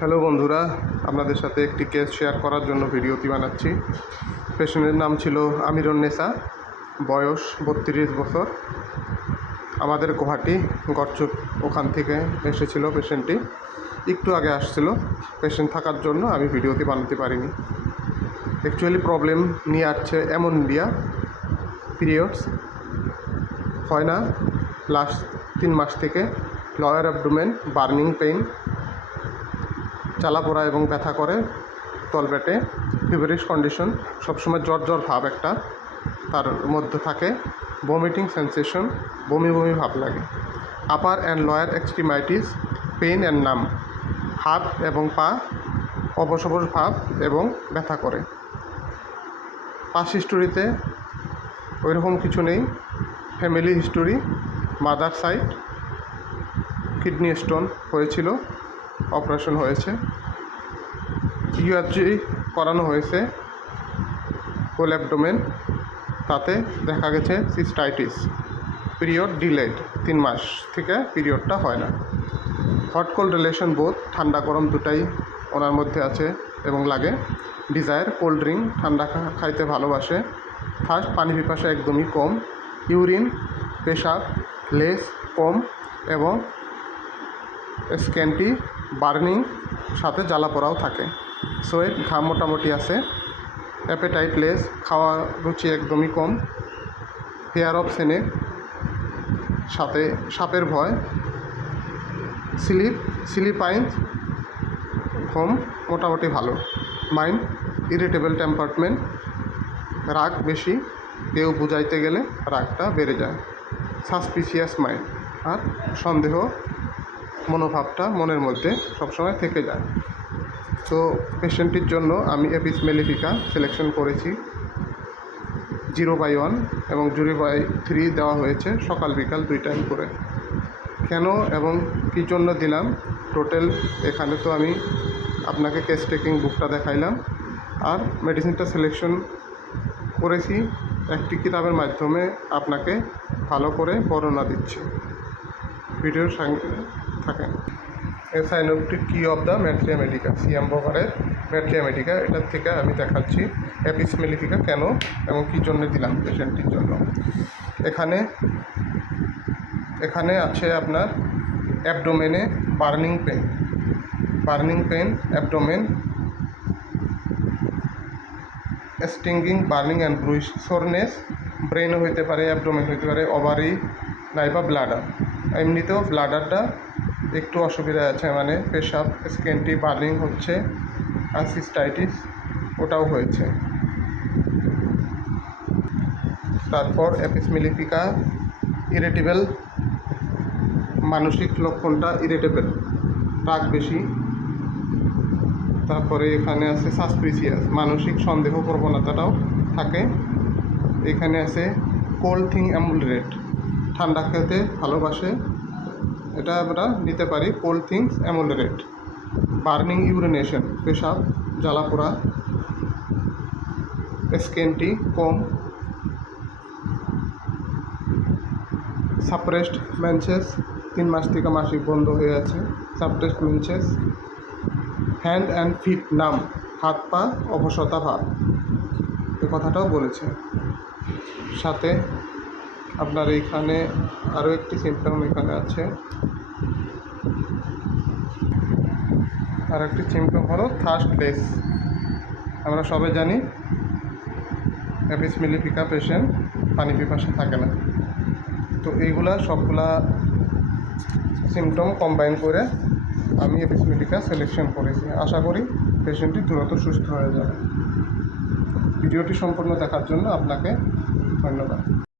Hello বন্ধুরা, আপনাদের সাথে একটি কেস শেয়ার করার জন্য ভিডিওটি বানাচ্ছি। পেশেন্টের নাম ছিল আমিরুন্নেসা, বয়স 32 বছর। আমাদের গুয়াহাটি গড়চুক ওখান থেকে এসেছিল পেশেন্টটি। একটু আগে আসছিল। পেশেন্ট থাকার জন্য আমি ভিডিওটি বানাতে পারিনি। অ্যাকচুয়ালি প্রবলেম নিয়ে আসছে অ্যামোনিয়া, পিরিয়ডস হয় না লাস্ট 3 মাস থেকে, লোয়ার অ্যাবডোমেন, বার্নিং পেইন, জ্বালাপোড়া এবং ব্যথা করে তলপেটে, ফিভারিশ কন্ডিশন, সবসময় জ্বর ভাব একটা তার মধ্যে থাকে, ভমিটিং সেন্সেশন, বমি ভাব লাগে, upper and lower extremities pain and numb, হাত এবং পা অবশ ভাব এবং ব্যথা করে। পাস্ট হিস্টোরিতে ওইরকম কিছু নেই। Family history, mother side kidney stone হয়েছিল, অপারেশন হয়েছে, ইউএফজি করানো হয়েছে হোল অ্যাবডোমেন, তাতে দেখা গেছে সিস্টাইটিস, পিরিয়ড ডিলেড, 3 মাস থেকে পিরিয়ডটা হয় না। হট কোল্ড রিলেশন বোধ, ঠান্ডা গরম দুটাই ওনার মধ্যে আছে এবং লাগে। ডিজায়ার কোল্ড ড্রিঙ্ক, ঠান্ডা খাইতে ভালোবাসে। ফার্স্ট পানি পিপাসা একদমই কম। ইউরিন, পেশাব, লেস কম এবং স্ক্যান্টি, বার্নিং, সাথে জ্বালাপোড়াও থাকে। সোয়েট, ঘাম মোটামুটি আছে। অ্যাপেটাইট লেস, খাওয়া রুচি একদমই কম। ফেয়ার অফ স্নেক, সাথে সাপের ভয়। স্লিপাইন্স, ঘুম মোটামুটি ভালো। মাইন্ড ইরিটেবল টেম্পারমেন্ট, রাগ বেশি, কেউ বুঝাইতে গেলে রাগটা বেড়ে যায়। সাসপিসিয়াস মাইন্ড, আর সন্দেহ মনোভাবটা মনের মধ্যে সবসময় থেকে যায়। তো পেশেন্টটির জন্য আমি এপিস মেলিফিকা সিলেকশন করেছি। 0/1 এবং 0/3 দেওয়া হয়েছে, সকাল বিকাল 2 টাইম করে। কেন এবং কী জন্য দিলাম টোটাল এখানে তো আমি আপনাকে কেস টেকিং বুকটা দেখাইলাম, আর মেডিসিনটা সিলেকশন করেছি একটি কিতাবের মাধ্যমে, আপনাকে ভালো করে বর্ণনা দিচ্ছি। ভিডিওর সঙ্গে থাকেন। Synoptic key of the materia medica, CM বভারের ম্যাট্রিয়া মেডিকা, এটার থেকে আমি দেখাচ্ছি এপিস মেলিফিকা কেন এবং কী জন্য দিলাম পেশেন্টটির জন্য। এখানে আছে আপনার অ্যাবডোমেনে burning pain, abdomen, stinging, burning and bruised, soreness, ব্রেনও হইতে পারে, অ্যাবডোমেন হইতে পারে, ওভারি নাইবা ব্লাডার। এমনিতেও ব্লাডারটা একটু অসুবিধা আছে, মানে পেশাব, স্ক্যান্টি, বার্নিং হচ্ছে, আর সিস্টাইটিস ওটাও হয়েছে। তারপর এপিস মেলিফিকা ইরিটেবল, মানসিক লক্ষণটা ইরিটেবল, রাগ বেশি। তারপরে এখানে আছে সাসপিসিয়াস, মানসিক সন্দেহ প্রবণতাটাও থাকে। এখানে আছে কোল্ড থিং অ্যামুলারেট, ঠান্ডা খেতে ভালোবাসে, এটা আমরা নিতে পারি cold things ameliorate. Burning urination, পেশাব, জ্বালাপোড়া, স্ক্যান্টি কম। সাপ্রেসড মেন্সেস, 3 মাস থেকে মাসিক বন্ধ হয়ে আছে, suppressed menses. Hand and feet numb, হাত পা অবশতা ভাব, এ কথাটাও বলেছে। সাথে আপনার এইখানে আরও একটি সিমটম এখানে আছে, আর একটি সিমটম হলো থার্স্টলেস। আমরা সবাই জানি এপিস মেলিফিকা পেশেন্ট পানি পিপাসা থাকে না। তো এইগুলা সবগুলা সিমটম কম্বাইন করে আমি এপিস মেলিফিকা সিলেকশন করেছি। আশা করি পেশেন্টটি দ্রুত সুস্থ হয়ে যাবে। ভিডিওটি সম্পূর্ণ দেখার জন্য আপনাকে ধন্যবাদ।